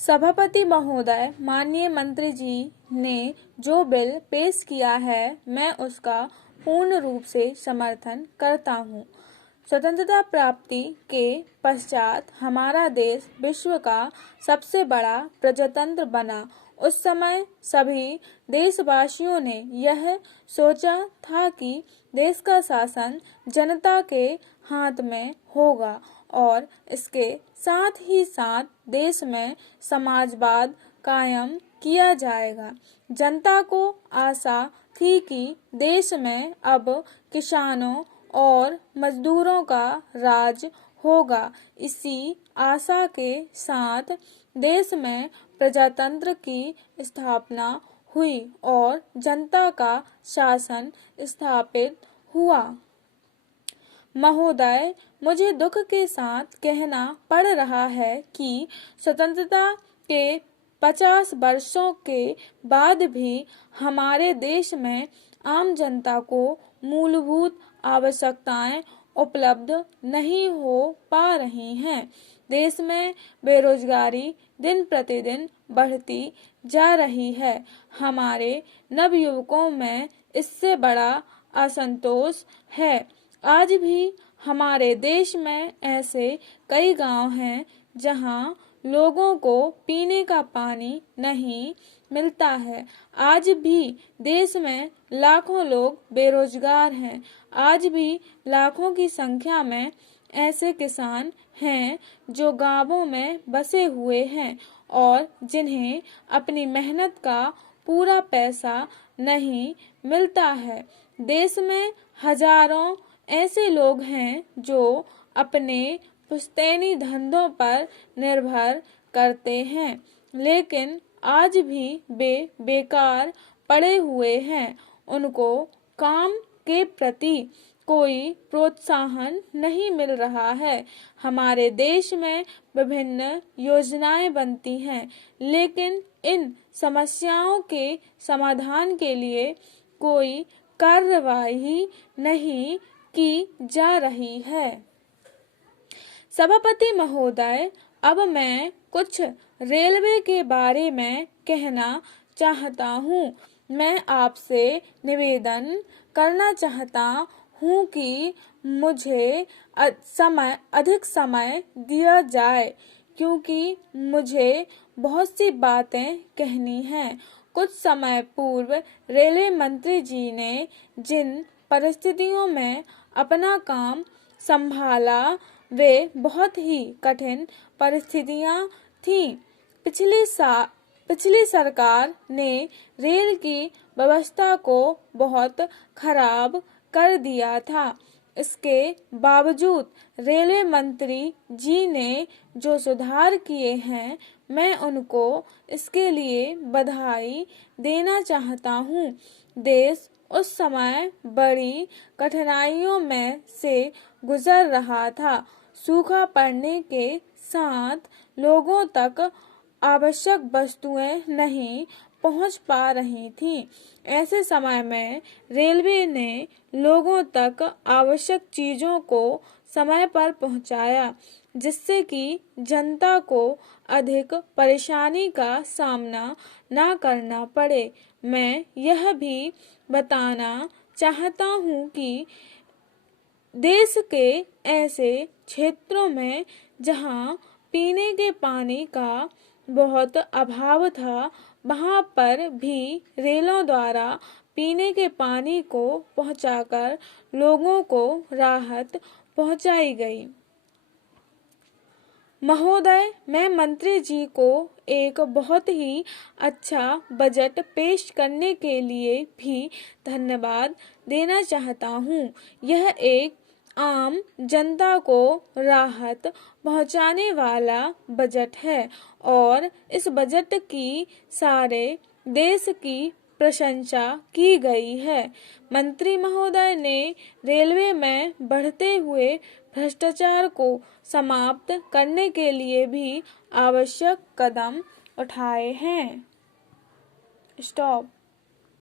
सभापति महोदय, माननीय मंत्री जी ने जो बिल पेश किया है, मैं उसका पूर्ण रूप से समर्थन करता हूँ। स्वतंत्रता प्राप्ति के पश्चात हमारा देश विश्व का सबसे बड़ा प्रजातंत्र बना। उस समय सभी देशवासियों ने यह सोचा था कि देश का शासन जनता के हाथ में होगा और इसके साथ ही साथ देश में समाजवाद कायम किया जाएगा। जनता को आशा थी कि देश में अब किसानों और मजदूरों का राज होगा। इसी आशा के साथ देश में प्रजातंत्र की स्थापना हुई और जनता का शासन स्थापित हुआ। महोदय, मुझे दुख के साथ कहना पड़ रहा है कि स्वतंत्रता के 50 वर्षों के बाद भी हमारे देश में आम जनता को मूलभूत आवश्यकताएं उपलब्ध नहीं हो पा रही हैं। देश में बेरोजगारी दिन प्रतिदिन बढ़ती जा रही है। हमारे नवयुवकों में इससे बड़ा असंतोष है। आज भी हमारे देश में ऐसे कई गांव हैं जहां लोगों को पीने का पानी नहीं मिलता है। आज भी देश में लाखों लोग बेरोजगार हैं। आज भी लाखों की संख्या में ऐसे किसान हैं जो गांवों में बसे हुए हैं और जिन्हें अपनी मेहनत का पूरा पैसा नहीं मिलता है। देश में हजारों ऐसे लोग हैं जो अपने पुश्तैनी धंधों पर निर्भर करते हैं, लेकिन आज भी वे बेकार पड़े हुए हैं। उनको काम के प्रति कोई प्रोत्साहन नहीं मिल रहा है। हमारे देश में विभिन्न योजनाएं बनती हैं, लेकिन इन समस्याओं के समाधान के लिए कोई कार्रवाई नहीं की जा रही है। सभापति महोदय, अब मैं कुछ रेलवे के बारे में कहना चाहता हूँ। मैं आपसे निवेदन करना चाहता हूँ कि मुझे अधिक समय दिया जाए, क्योंकि मुझे बहुत सी बातें कहनी हैं। कुछ समय पूर्व रेलवे मंत्री जी ने जिन परिस्थितियों में अपना काम संभाला, वे बहुत ही कठिन परिस्थितियां थीं। पिछली सरकार ने रेल की व्यवस्था को बहुत खराब कर दिया था। इसके बावजूद रेलवे मंत्री जी ने जो सुधार किए हैं, मैं उनको इसके लिए बधाई देना चाहता हूँ। देश उस समय बड़ी कठिनाइयों में से गुजर रहा था। सूखा पड़ने के साथ लोगों तक आवश्यक वस्तुएं नहीं पहुंच पा रही थीं। ऐसे समय में रेलवे ने लोगों तक आवश्यक चीजों को समय पर पहुंचाया, जिससे कि जनता को अधिक परेशानी का सामना न करना पड़े। मैं यह भी बताना चाहता हूँ कि देश के ऐसे क्षेत्रों में जहाँ पीने के पानी का बहुत अभाव था, वहाँ पर भी रेलों द्वारा पीने के पानी को पहुँचाकर लोगों को राहत पहुँचाई गई। महोदय, मैं मंत्री जी को एक बहुत ही अच्छा बजट पेश करने के लिए भी धन्यवाद देना चाहता हूँ। यह एक आम जनता को राहत पहुँचाने वाला बजट है और इस बजट की सारे देश की प्रशंसा की गई है। मंत्री महोदय ने रेलवे में बढ़ते हुए भ्रष्टाचार को समाप्त करने के लिए भी आवश्यक कदम उठाए हैं। स्टॉप।